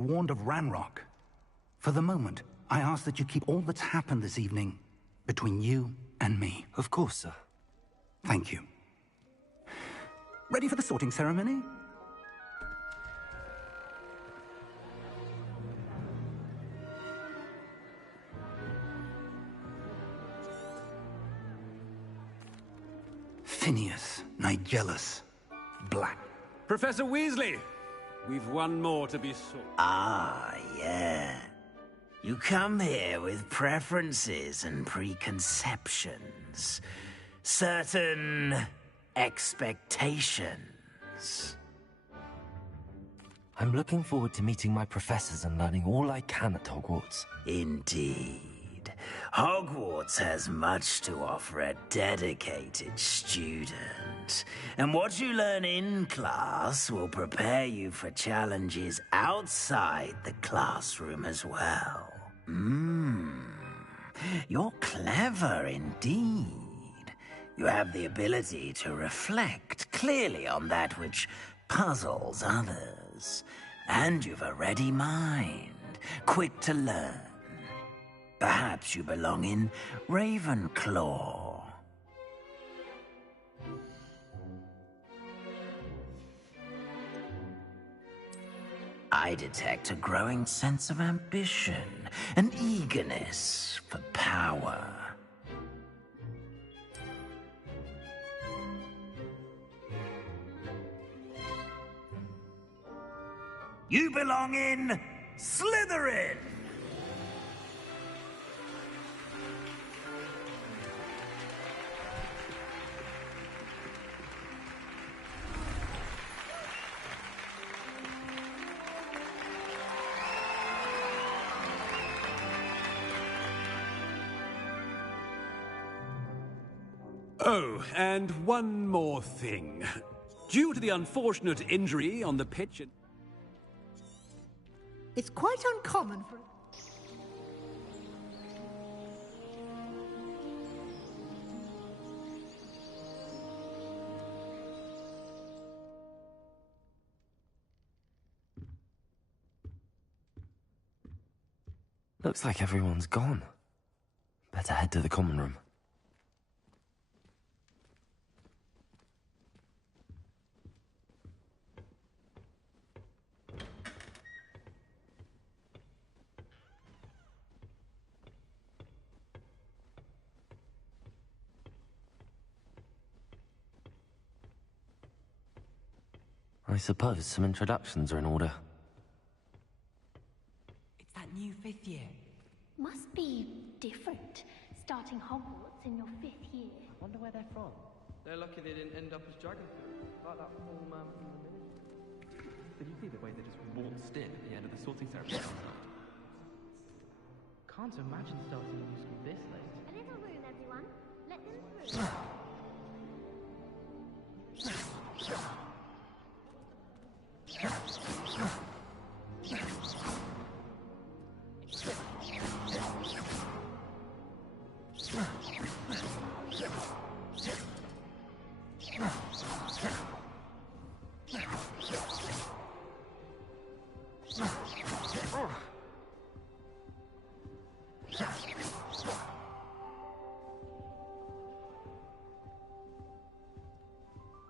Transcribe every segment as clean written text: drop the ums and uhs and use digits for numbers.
warned of Ranrock. For the moment, I ask that you keep all that's happened this evening between you and me. Of course, sir. Thank you. Ready for the sorting ceremony? Phineas, Nigellus, Black. Professor Weasley! We've one more to be sorted. Ah, yeah. You come here with preferences and preconceptions. Certain expectations. I'm looking forward to meeting my professors and learning all I can at Hogwarts. Indeed. Hogwarts has much to offer a dedicated student. And what you learn in class will prepare you for challenges outside the classroom as well. You're clever indeed. You have the ability to reflect clearly on that which puzzles others. And you've a ready mind, quick to learn. Perhaps you belong in Ravenclaw. I detect a growing sense of ambition, an eagerness for power. You belong in Slytherin! Oh, and one more thing. Due to the unfortunate injury on the pitch... It's quite uncommon for... Looks like everyone's gone. Better head to the common room. I suppose some introductions are in order. It's that new 5th year. Must be different, starting Hogwarts in your 5th year. I wonder where they're from. They're lucky they didn't end up as dragon food, like that poor man from the village. Did you see the way they just waltzed in at the end of the sorting ceremony? Can't imagine starting a new school this late. A little room, everyone. Let them through.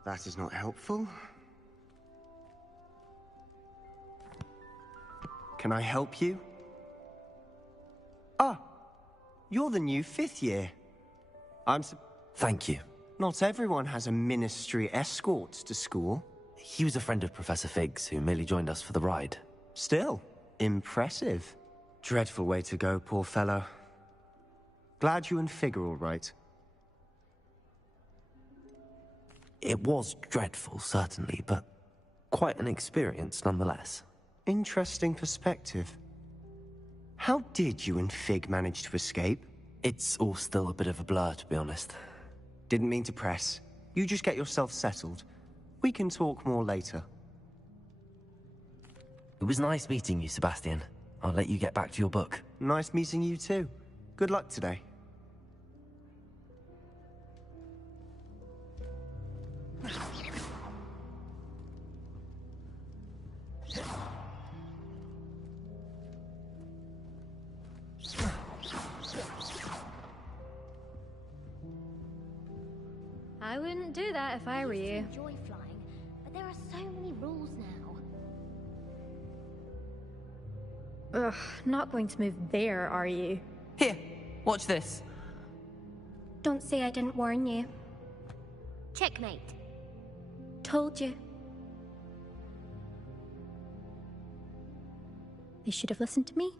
That is not helpful. Can I help you? Ah, you're the new 5th year. Thank you. Not everyone has a ministry escort to school. He was a friend of Professor Fig's who merely joined us for the ride. Still, impressive. Dreadful way to go, poor fellow. Glad you and Fig are all right. It was dreadful, certainly, but quite an experience nonetheless. Interesting perspective. How did you and Fig manage to escape? It's all still a bit of a blur, to be honest. Didn't mean to press. You just get yourself settled. We can talk more later. It was nice meeting you, Sebastian. I'll let you get back to your book. Nice meeting you too. Good luck today. I wouldn't do that if I were you. Enjoy flying, but there are so many rules now. Ugh, not going to move there, are you? Here, watch this. Don't say I didn't warn you. Checkmate. Told you. They should have listened to me.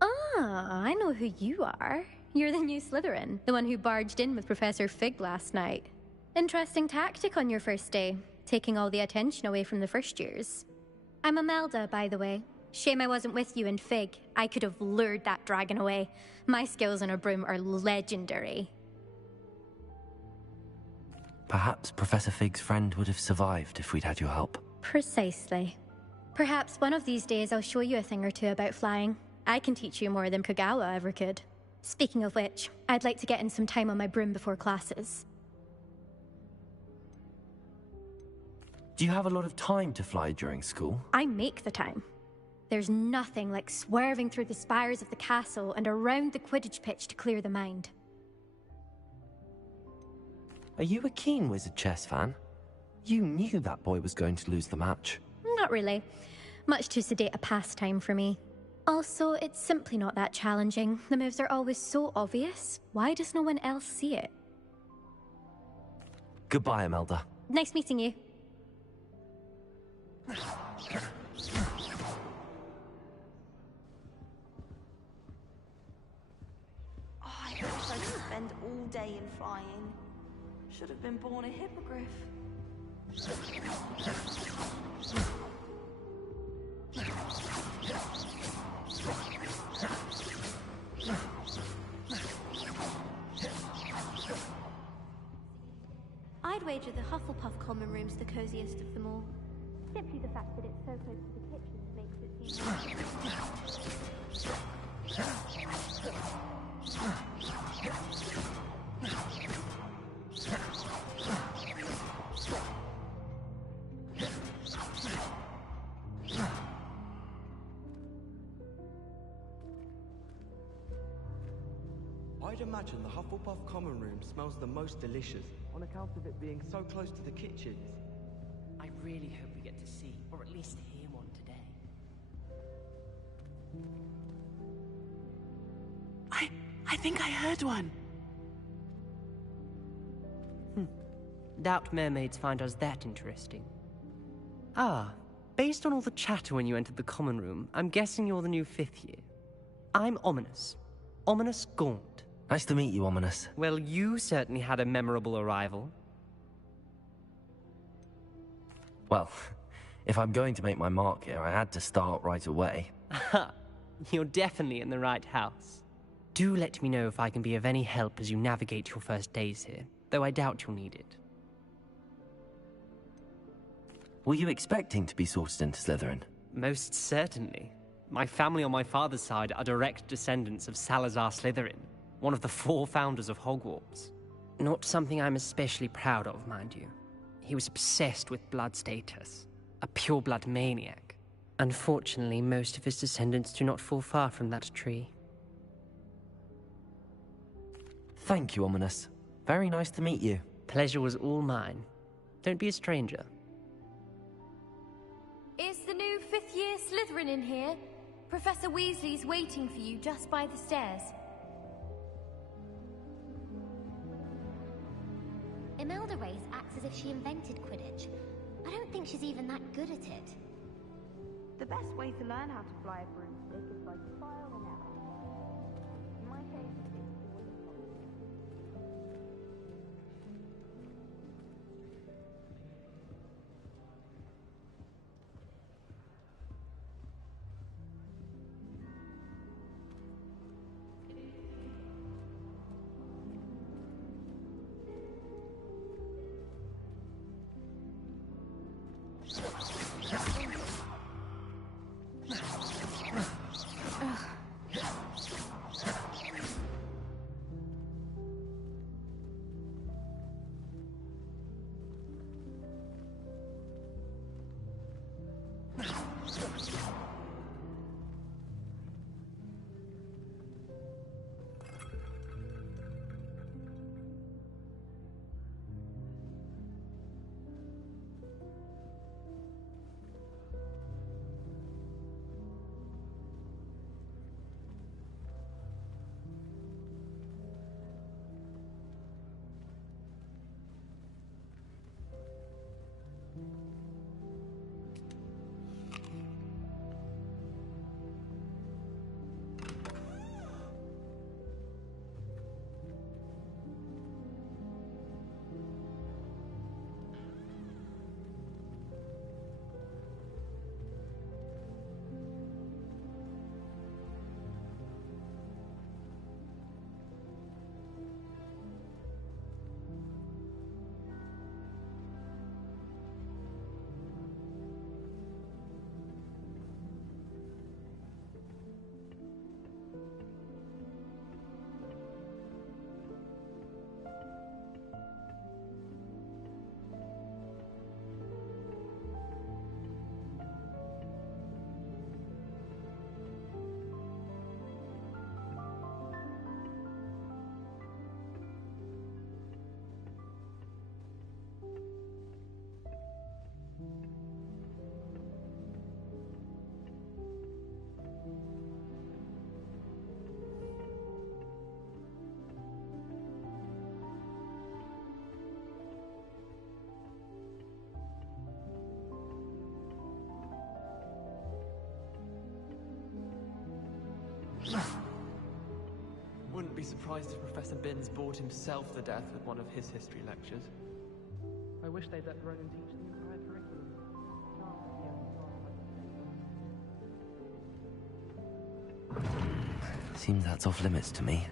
Ah, I know who you are. You're the new Slytherin, the one who barged in with Professor Fig last night. Interesting tactic on your first day, taking all the attention away from the first years. I'm Imelda, by the way. Shame I wasn't with you in Fig. I could have lured that dragon away. My skills on a broom are legendary. Perhaps Professor Fig's friend would have survived if we'd had your help. Precisely. Perhaps one of these days I'll show you a thing or two about flying. I can teach you more than Kagawa ever could. Speaking of which, I'd like to get in some time on my broom before classes. Do you have a lot of time to fly during school? I make the time. There's nothing like swerving through the spires of the castle and around the Quidditch pitch to clear the mind. Are you a keen Wizard chess fan? You knew that boy was going to lose the match. Not really. Much too sedate a pastime for me. Also, it's simply not that challenging. The moves are always so obvious. Why does no one else see it? Goodbye, Imelda. Nice meeting you. I wish I could spend all day in flying. Should have been born a hippogriff. I'd wager the Hufflepuff common room's the coziest of them all. Simply the fact that it's so close to the kitchen makes it seem... I'd imagine the Hufflepuff common room smells the most delicious, on account of it being so close to the kitchens. I really hope we get to see, or at least hear one today. I think I heard one. Doubt mermaids find us that interesting. Ah, based on all the chatter when you entered the common room, I'm guessing you're the new 5th year. I'm Ominous. Ominous Gaunt. Nice to meet you, Ominous. Well, you certainly had a memorable arrival. Well, if I'm going to make my mark here, I had to start right away. Aha, you're definitely in the right house. Do let me know if I can be of any help as you navigate your first days here, though I doubt you'll need it. Were you expecting to be sorted into Slytherin? Most certainly. My family on my father's side are direct descendants of Salazar Slytherin, one of the 4 founders of Hogwarts. Not something I'm especially proud of, mind you. He was obsessed with blood status, a pure-blood maniac. Unfortunately, most of his descendants do not fall far from that tree. Thank you, Ominous. Very nice to meet you. Pleasure was all mine. Don't be a stranger. Is the new 5th year Slytherin in here? Professor Weasley's waiting for you just by the stairs. Imelda Race acts as if she invented Quidditch. I don't think she's even that good at it. The best way to learn how to fly a broomstick is by trial and error. In my case, it's always surprised if Professor Binns bored himself to death with one of his history lectures. I wish they'd let Ronan teach the entire curriculum. Seems that's off limits to me.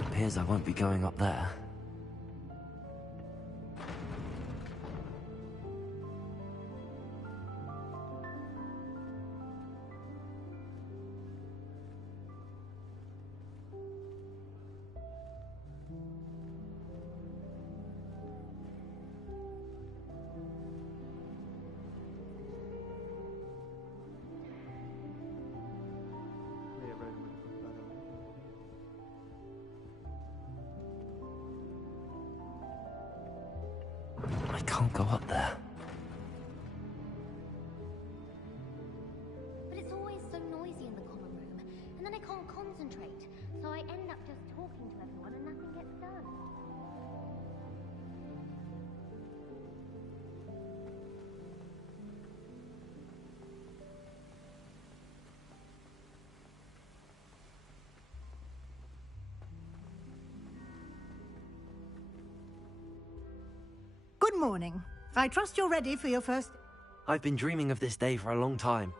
Appears I won't be going up there. I can't go up there. But it's always so noisy in the common room, and then I can't concentrate, so I end up just talking to everyone and nothing gets done. Good morning. I trust you're ready for your first... I've been dreaming of this day for a long time.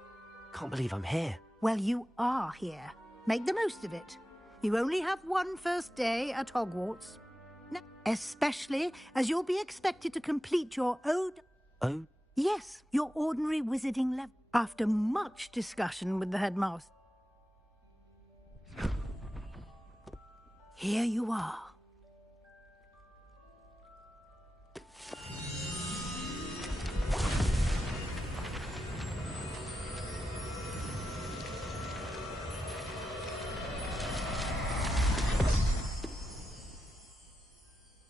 Can't believe I'm here. Well, you are here. Make the most of it. You only have one first day at Hogwarts. Especially as you'll be expected to complete your ode... Ode? Yes, your ordinary wizarding level. After much discussion with the headmaster. Here you are.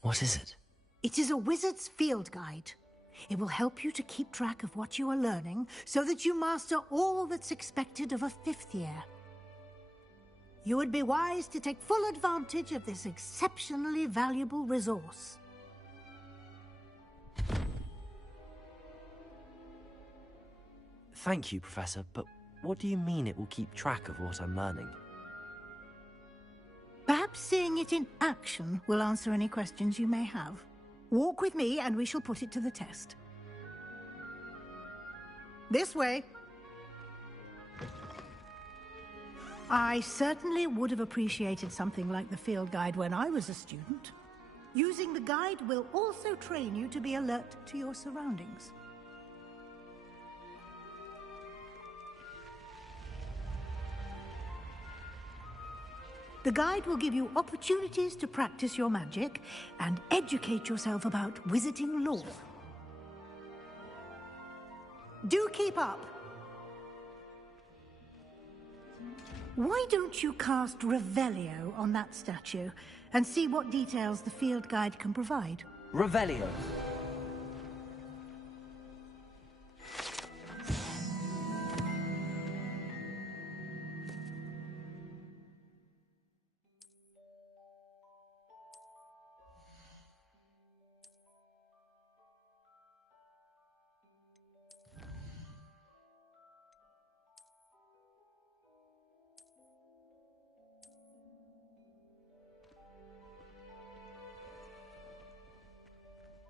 What is it? It is a wizard's field guide. It will help you to keep track of what you are learning so that you master all that's expected of a fifth year. You would be wise to take full advantage of this exceptionally valuable resource. Thank you, Professor, but what do you mean it will keep track of what I'm learning? Perhaps seeing it in action will answer any questions you may have. Walk with me and we shall put it to the test. This way. I certainly would have appreciated something like the field guide when I was a student. Using the guide will also train you to be alert to your surroundings. The guide will give you opportunities to practice your magic and educate yourself about wizarding lore. Do keep up! Why don't you cast Revelio on that statue and see what details the field guide can provide? Revelio.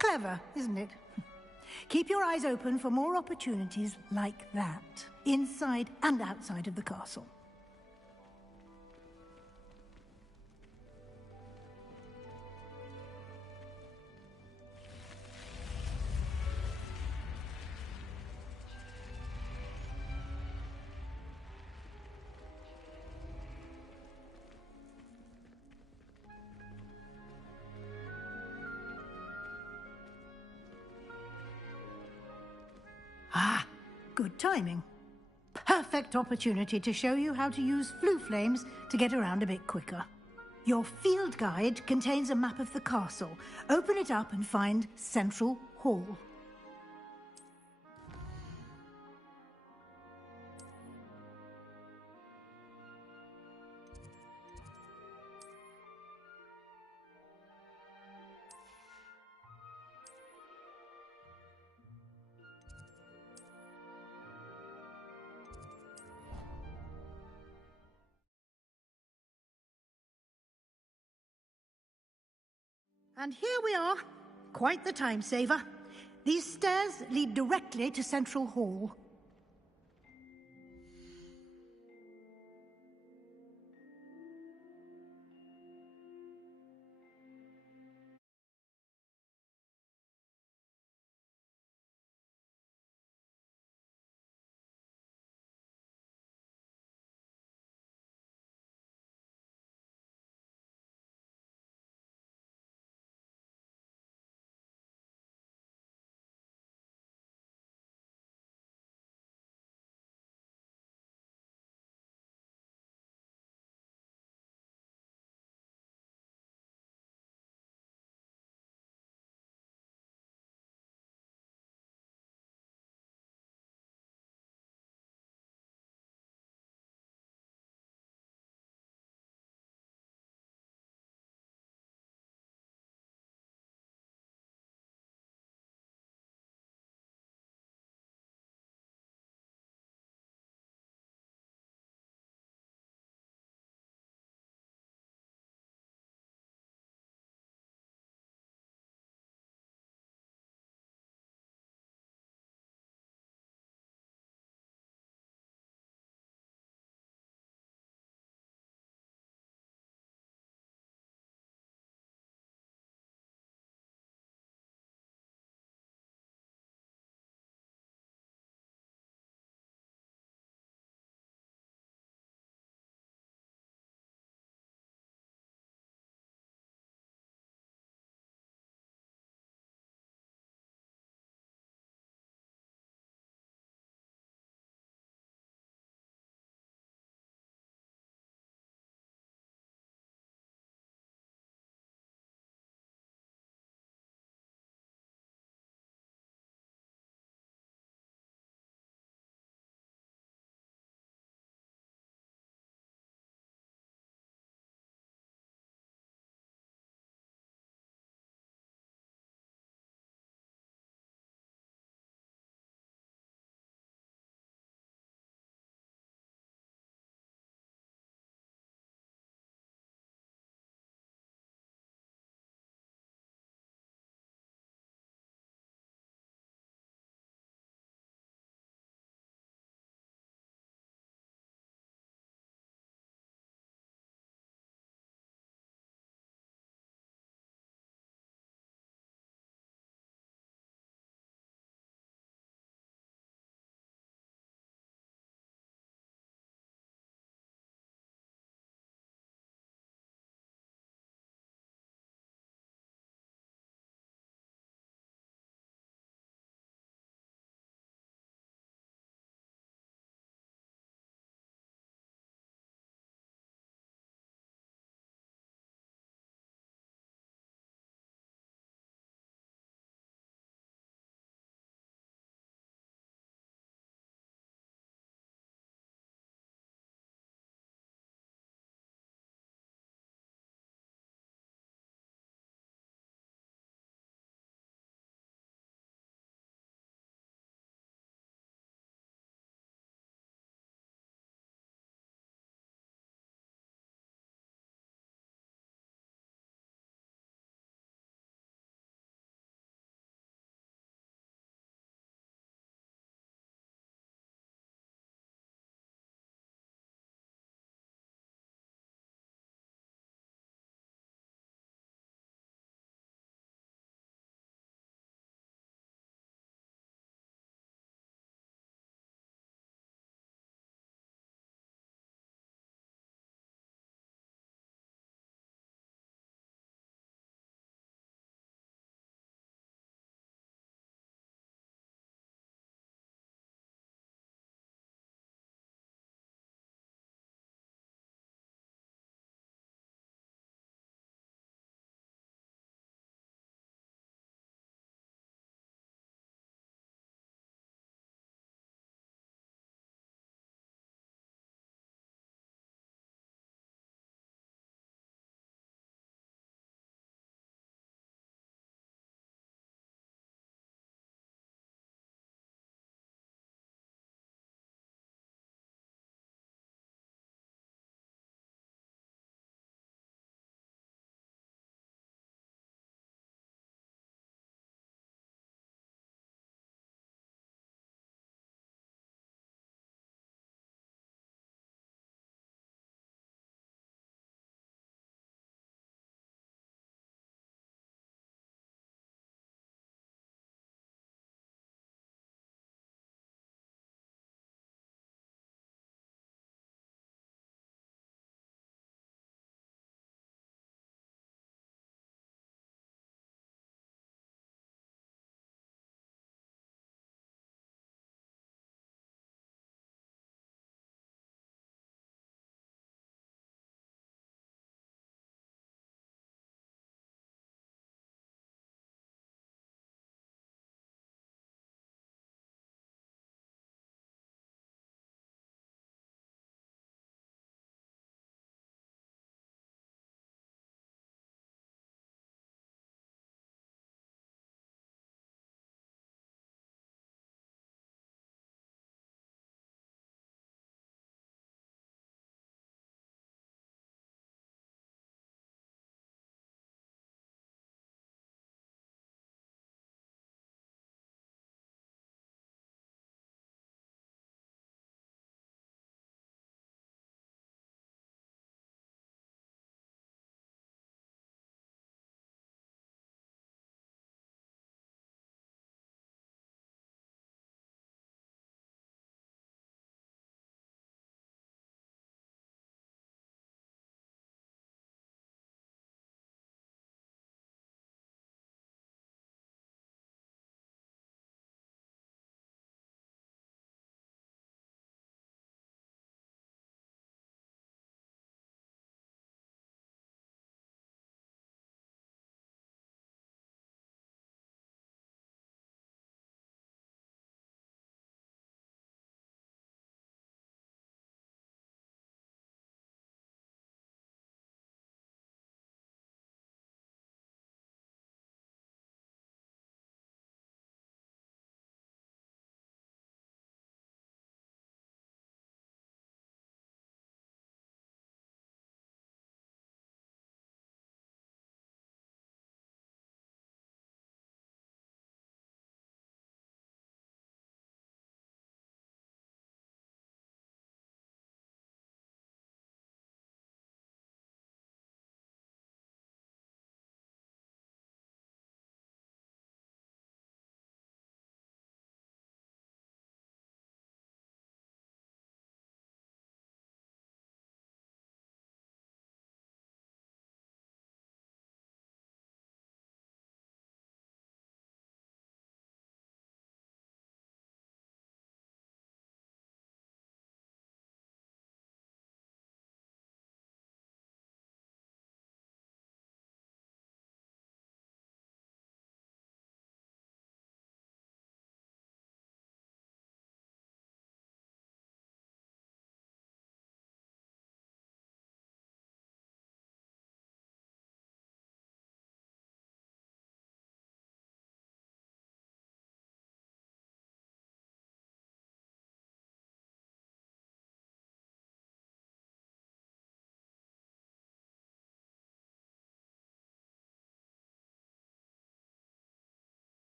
Clever, isn't it? Keep your eyes open for more opportunities like that, inside and outside of the castle. Ah, good timing. Perfect opportunity to show you how to use flue flames to get around a bit quicker. Your field guide contains a map of the castle. Open it up and find Central Hall. And here we are. Quite the time saver. These stairs lead directly to Central Hall.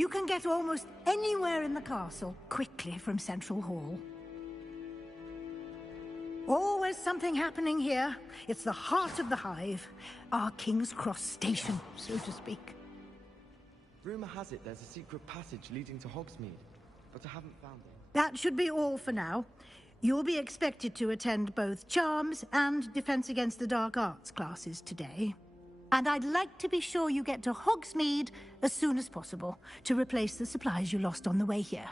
You can get almost anywhere in the castle quickly from Central Hall. Always something happening here. It's the heart of the Hive. Our King's Cross station, so to speak. Rumor has it there's a secret passage leading to Hogsmeade, but I haven't found it. That should be all for now. You'll be expected to attend both Charms and Defense Against the Dark Arts classes today. And I'd like to be sure you get to Hogsmeade as soon as possible to replace the supplies you lost on the way here.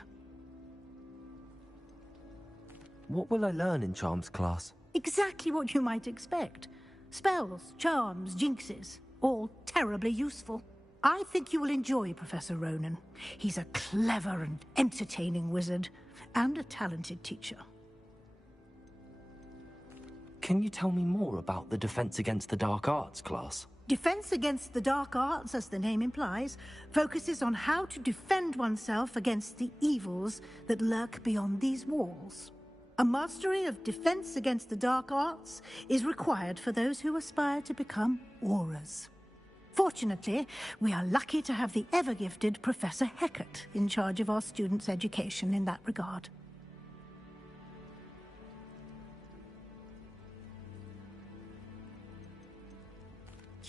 What will I learn in Charms class? Exactly what you might expect. Spells, charms, jinxes, all terribly useful. I think you will enjoy Professor Ronan. He's a clever and entertaining wizard, and a talented teacher. Can you tell me more about the Defense Against the Dark Arts class? Defense Against the Dark Arts, as the name implies, focuses on how to defend oneself against the evils that lurk beyond these walls. A mastery of Defense Against the Dark Arts is required for those who aspire to become Auras. Fortunately, we are lucky to have the ever-gifted Professor Hecat in charge of our students' education in that regard.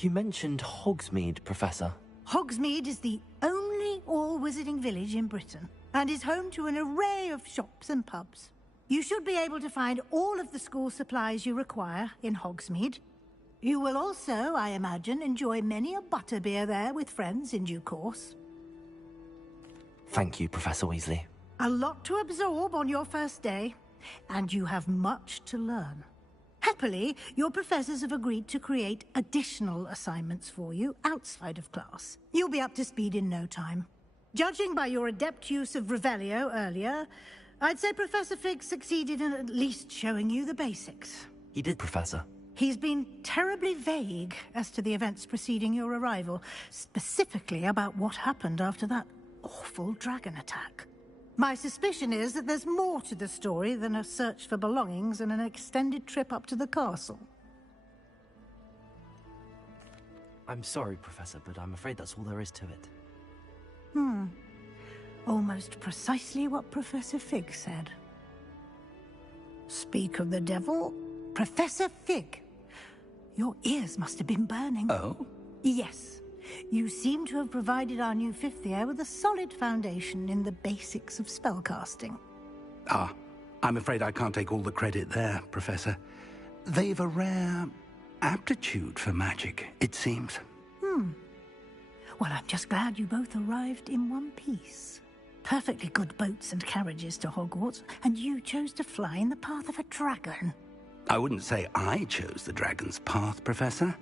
You mentioned Hogsmeade, Professor. Hogsmeade is the only all-wizarding village in Britain, and is home to an array of shops and pubs. You should be able to find all of the school supplies you require in Hogsmeade. You will also, I imagine, enjoy many a butterbeer there with friends in due course. Thank you, Professor Weasley. A lot to absorb on your first day, and you have much to learn. Happily, your professors have agreed to create additional assignments for you outside of class. You'll be up to speed in no time. Judging by your adept use of Revelio earlier, I'd say Professor Fig succeeded in at least showing you the basics. He did, Professor. He's been terribly vague as to the events preceding your arrival, specifically about what happened after that awful dragon attack. My suspicion is that there's more to the story than a search for belongings and an extended trip up to the castle. I'm sorry, Professor, but I'm afraid that's all there is to it. Almost precisely what Professor Fig said. Speak of the devil, Professor Fig. Your ears must have been burning. Oh? Yes. You seem to have provided our new fifth year with a solid foundation in the basics of spellcasting. Ah, I'm afraid I can't take all the credit there, Professor. They've a rare aptitude for magic, it seems. Well, I'm just glad you both arrived in one piece. Perfectly good boats and carriages to Hogwarts, and you chose to fly in the path of a dragon. I wouldn't say I chose the dragon's path, Professor.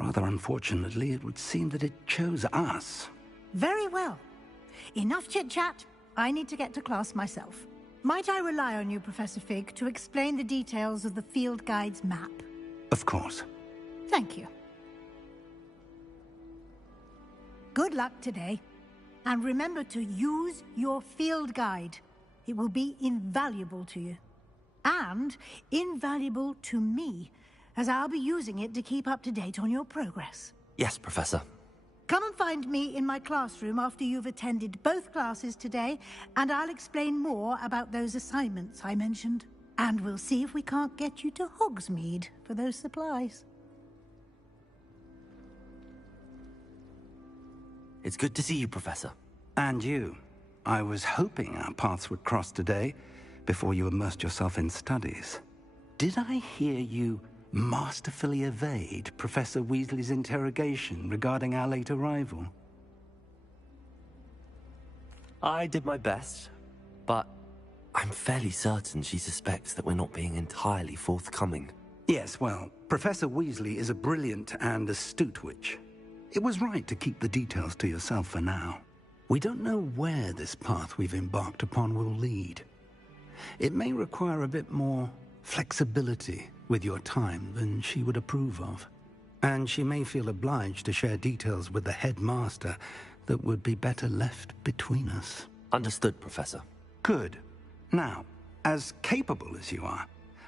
Rather unfortunately, it would seem that it chose us. Very well. Enough chit-chat. I need to get to class myself. Might I rely on you, Professor Fig, to explain the details of the field guide's map? Of course. Thank you. Good luck today. And remember to use your field guide. It will be invaluable to you. And invaluable to me, as I'll be using it to keep up to date on your progress. Yes, Professor. Come and find me in my classroom after you've attended both classes today, and I'll explain more about those assignments I mentioned. And we'll see if we can't get you to Hogsmeade for those supplies. It's good to see you, Professor. And you. I was hoping our paths would cross today, before you immersed yourself in studies. Did I hear you masterfully evade Professor Weasley's interrogation regarding our late arrival? I did my best, but I'm fairly certain she suspects that we're not being entirely forthcoming. Yes, well, Professor Weasley is a brilliant and astute witch. It was right to keep the details to yourself for now. We don't know where this path we've embarked upon will lead. It may require a bit more flexibility with your time than she would approve of. And she may feel obliged to share details with the headmaster that would be better left between us. Understood, Professor. Good. Now, as capable as you are,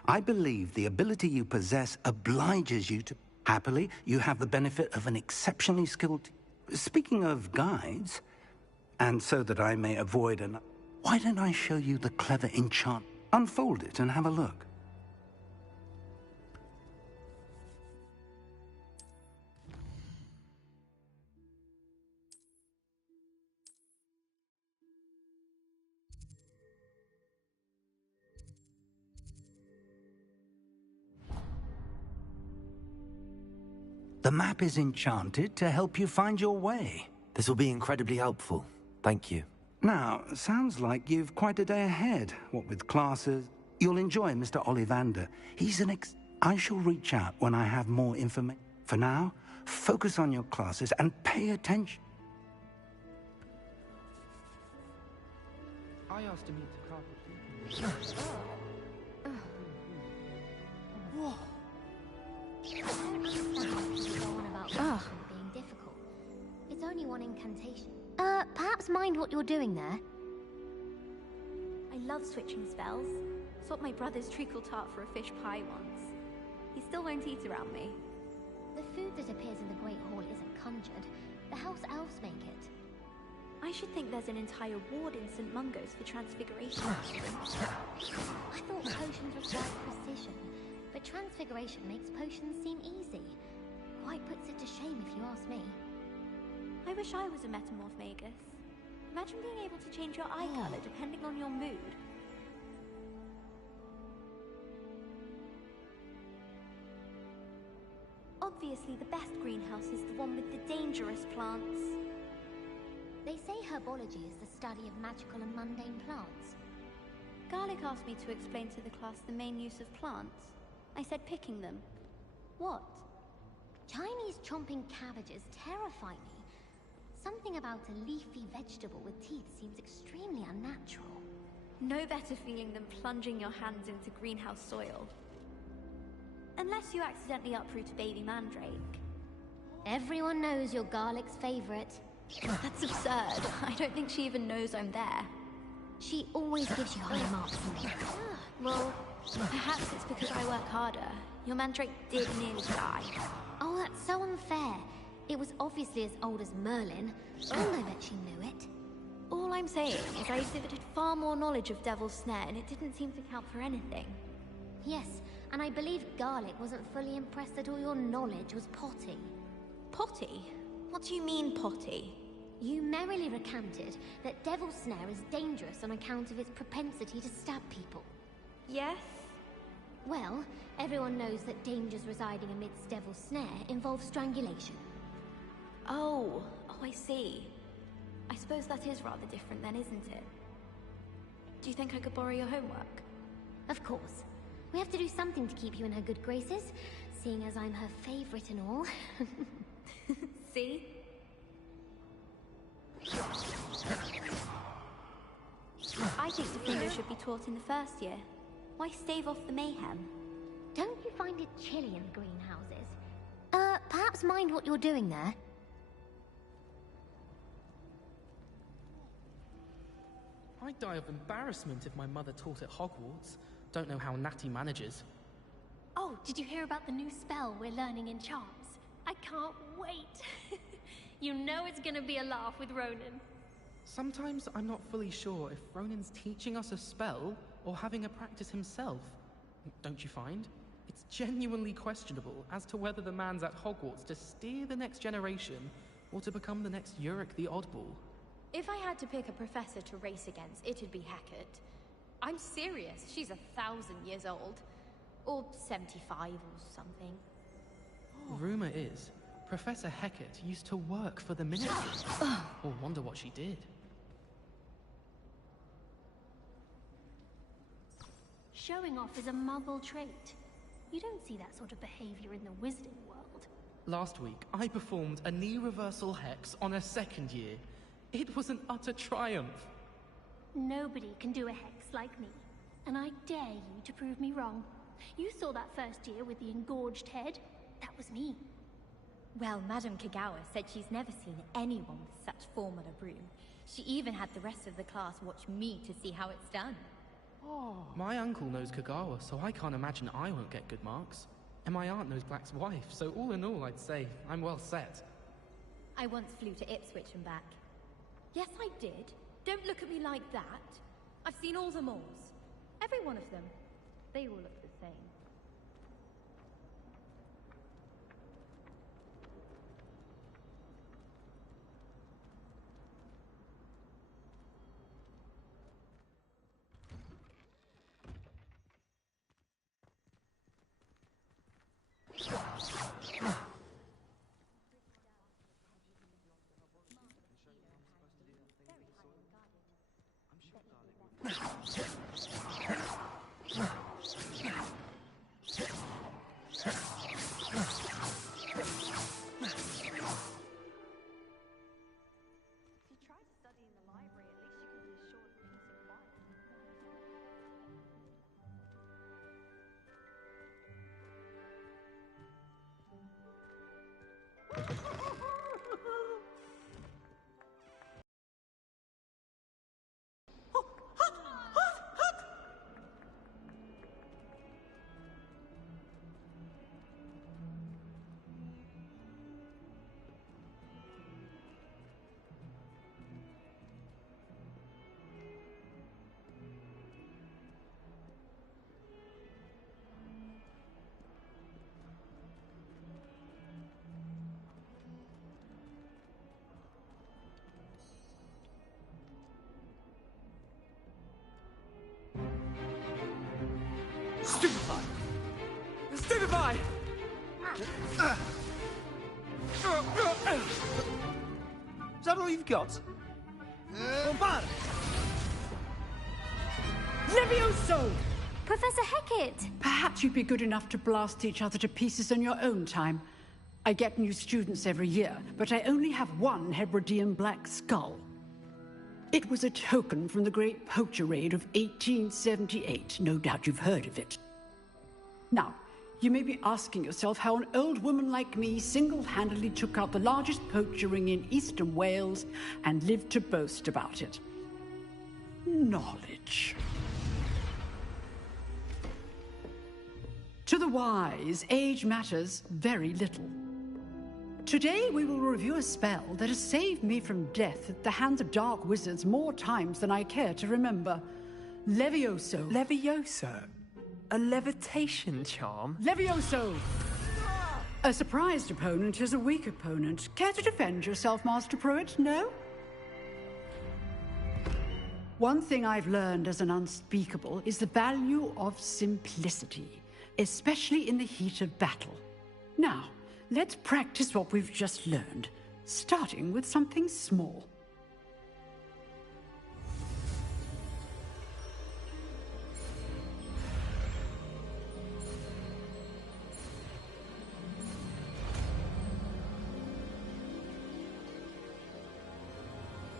I believe the ability you possess obliges you to... Happily, you have the benefit of an exceptionally skilled... Speaking of guides, And so that I may avoid an... Why don't I show you the clever enchant? Unfold it and have a look. The map is enchanted to help you find your way. This will be incredibly helpful. Thank you. Now, sounds like you've quite a day ahead. What with classes. You'll enjoy Mr. Ollivander. He's an I shall reach out when I have more information. For now, focus on your classes and pay attention. I asked to meet the carpet. Whoa. Go on about being difficult. It's only one incantation. Perhaps mind what you're doing there. I love switching spells. Swapped my brother's treacle tart for a fish pie once. He still won't eat around me. The food that appears in the Great Hall isn't conjured. The house elves make it. I should think there's an entire ward in St. Mungo's for transfiguration. I thought potions required precision, but transfiguration makes potions seem easy. Quite puts it to shame if you ask me. I wish I was a metamorph magus. Imagine being able to change your eye color depending on your mood. Obviously, the best greenhouse is the one with the dangerous plants. They say herbology is the study of magical and mundane plants. Garlic asked me to explain to the class the main use of plants. I said picking them. What? Chinese chomping cabbages terrify me. Something about a leafy vegetable with teeth seems extremely unnatural. No better feeling than plunging your hands into greenhouse soil. Unless you accidentally uproot a baby mandrake. Everyone knows you're Garlic's favorite. That's absurd. I don't think she even knows I'm there. She always gives you high marks in me. Well, perhaps it's because I work harder. Your mandrake did nearly die. Oh, that's so unfair. It was obviously as old as Merlin, and I bet she knew it. All I'm saying is I exhibited far more knowledge of Devil's Snare, and it didn't seem to count for anything. Yes, and I believe Garlic wasn't fully impressed that all your knowledge was potty. Potty? What do you mean, potty? You merrily recanted that Devil's Snare is dangerous on account of its propensity to stab people. Yes? Well, everyone knows that dangers residing amidst Devil's Snare involve strangulation. Oh, I see. I suppose that is rather different then, isn't it? Do you think I could borrow your homework? Of course. We have to do something to keep you in her good graces, seeing as I'm her favorite and all. See? I think Defendo should be taught in the first year. Why stave off the mayhem? Don't you find it chilly in the greenhouses? Perhaps mind what you're doing there? I'd die of embarrassment if my mother taught at Hogwarts. Don't know how Natty manages. Oh, did you hear about the new spell we're learning in charms? I can't wait. You know it's gonna be a laugh with Ronan. Sometimes I'm not fully sure if Ronan's teaching us a spell or having a practice himself. Don't you find? It's genuinely questionable as to whether the man's at Hogwarts to steer the next generation or to become the next Yurik the Oddball. If I had to pick a professor to race against, it'd be Hackett. I'm serious, she's 1,000 years old. Or 75 or something. Rumor is, Professor Hackett used to work for the Ministry. Or wonder what she did. Showing off is a muggle trait. You don't see that sort of behavior in the wizarding world. Last week, I performed a knee reversal hex on a second year. It was an utter triumph. Nobody can do a hex like me. And I dare you to prove me wrong. You saw that first year with the engorged head. That was me. Well, Madame Kagawa said she's never seen anyone with such form on a broom. She even had the rest of the class watch me to see how it's done. My uncle knows Kagawa, so I can't imagine I won't get good marks. And my aunt knows Black's wife, so all in all, I'd say I'm well set. I once flew to Ipswich and back. Yes, I did. Don't look at me like that. I've seen all the moles. Every one of them. They all look the same. Stupefy! Stupefy! Is that all you've got? Bombard! Levioso! Professor Hecat! Perhaps you'd be good enough to blast each other to pieces in your own time. I get new students every year, but I only have one Hebridean black skull. It was a token from the Great Poacher Raid of 1878. No doubt you've heard of it. Now, you may be asking yourself how an old woman like me single-handedly took out the largest poacher ring in eastern Wales and lived to boast about it. Knowledge. To the wise, age matters very little. Today we will review a spell that has saved me from death at the hands of dark wizards more times than I care to remember. Levioso. Levioso? A levitation charm? Levioso! A surprised opponent is a weak opponent. Care to defend yourself, Master Pruitt? No? One thing I've learned as an unspeakable is the value of simplicity, especially in the heat of battle. Now, let's practice what we've just learned, starting with something small.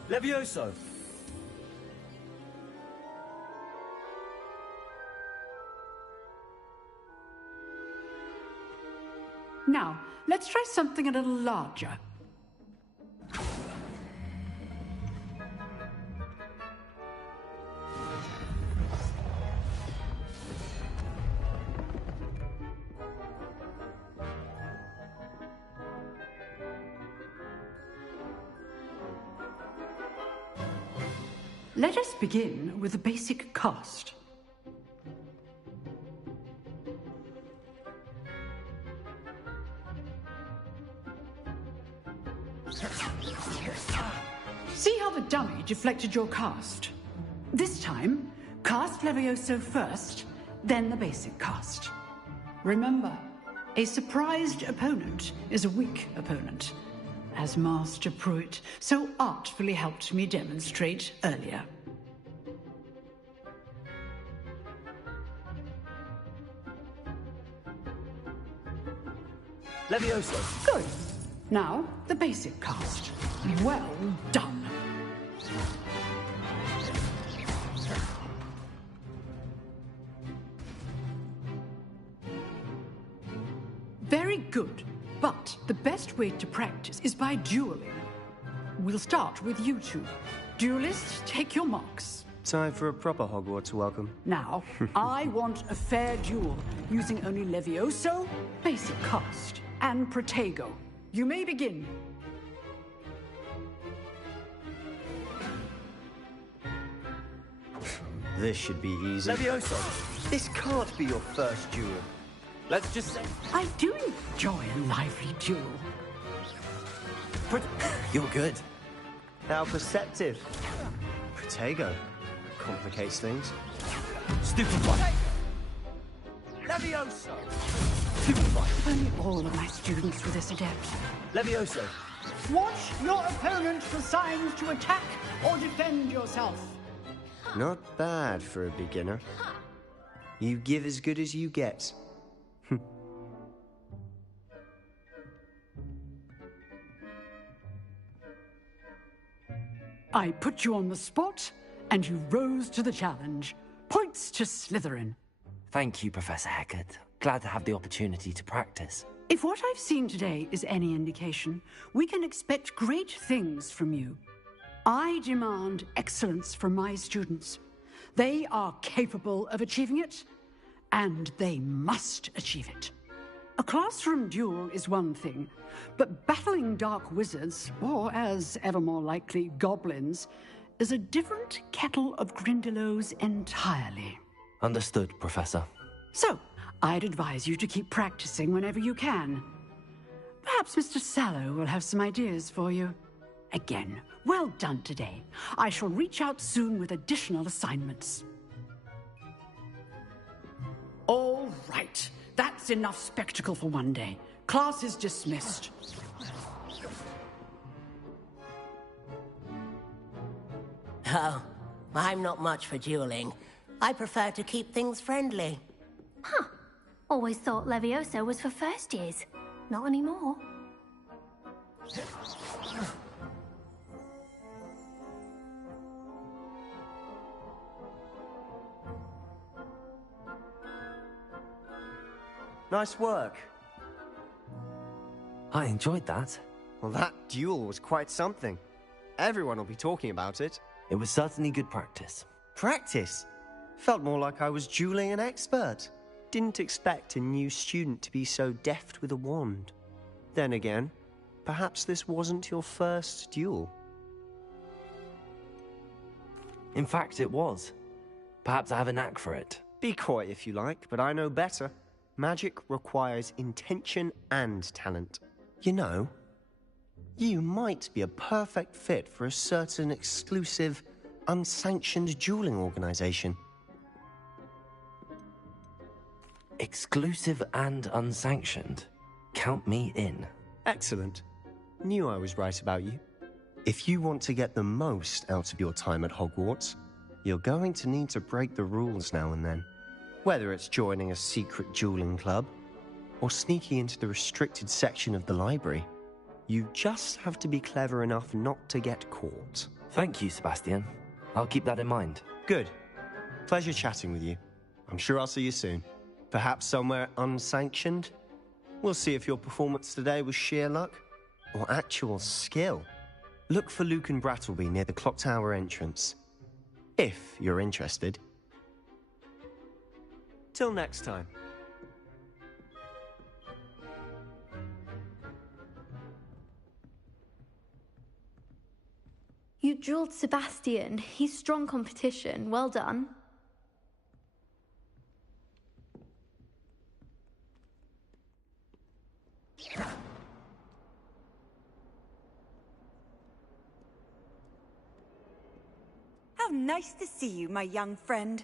Levioso! Now, let's try something a little larger. Let us begin with the basic cast. See how the dummy deflected your cast? This time, cast Levioso first, then the basic cast. Remember, a surprised opponent is a weak opponent, as Master Pruitt so artfully helped me demonstrate earlier. Levioso! Good. Now, the basic cast. Well done. Very good. But the best way to practice is by dueling. We'll start with you two. Duelists, take your marks. Time for a proper Hogwarts welcome. Now, I want a fair duel, using only Levioso, basic cast, and Protego. You may begin. This should be easy. Levioso, this can't be your first duel. Let's just say... I do enjoy a lively duel. You're good. How perceptive. Protego. Complicates things. Stupefy. Levioso! If only all of my students were this adept. Levioso! Watch your opponent for signs to attack or defend yourself. Not bad for a beginner. You give as good as you get. I put you on the spot, and you rose to the challenge. Points to Slytherin. Thank you, Professor Hecat. Glad to have the opportunity to practice. If what I've seen today is any indication, we can expect great things from you. I demand excellence from my students. They are capable of achieving it, and they must achieve it. A classroom duel is one thing, but battling dark wizards, or as ever more likely, goblins, is a different kettle of Grindylows entirely. Understood, Professor. So, I'd advise you to keep practicing whenever you can. Perhaps Mr. Sallow will have some ideas for you. Again, well done today. I shall reach out soon with additional assignments. All right. That's enough spectacle for one day. Class is dismissed. Oh, I'm not much for dueling. I prefer to keep things friendly. Huh. Always thought Levioso was for first years. Not anymore. Nice work. I enjoyed that. Well, that duel was quite something. Everyone will be talking about it. It was certainly good practice. Practice? Felt more like I was dueling an expert. Didn't expect a new student to be so deft with a wand. Then again, perhaps this wasn't your first duel. In fact, it was. Perhaps I have a knack for it. Be coy if you like, but I know better. Magic requires intention and talent. You know, you might be a perfect fit for a certain exclusive, unsanctioned dueling organization. Exclusive and unsanctioned? Count me in. Excellent. Knew I was right about you. If you want to get the most out of your time at Hogwarts, you're going to need to break the rules now and then. Whether it's joining a secret dueling club, or sneaking into the restricted section of the library, you just have to be clever enough not to get caught. Thank you, Sebastian. I'll keep that in mind. Good. Pleasure chatting with you. I'm sure I'll see you soon. Perhaps somewhere unsanctioned? We'll see if your performance today was sheer luck, or actual skill. Look for Luke and Brattleby near the clock tower entrance. If you're interested. Till next time. You dueled Sebastian. He's strong competition. Well done. How nice to see you, my young friend.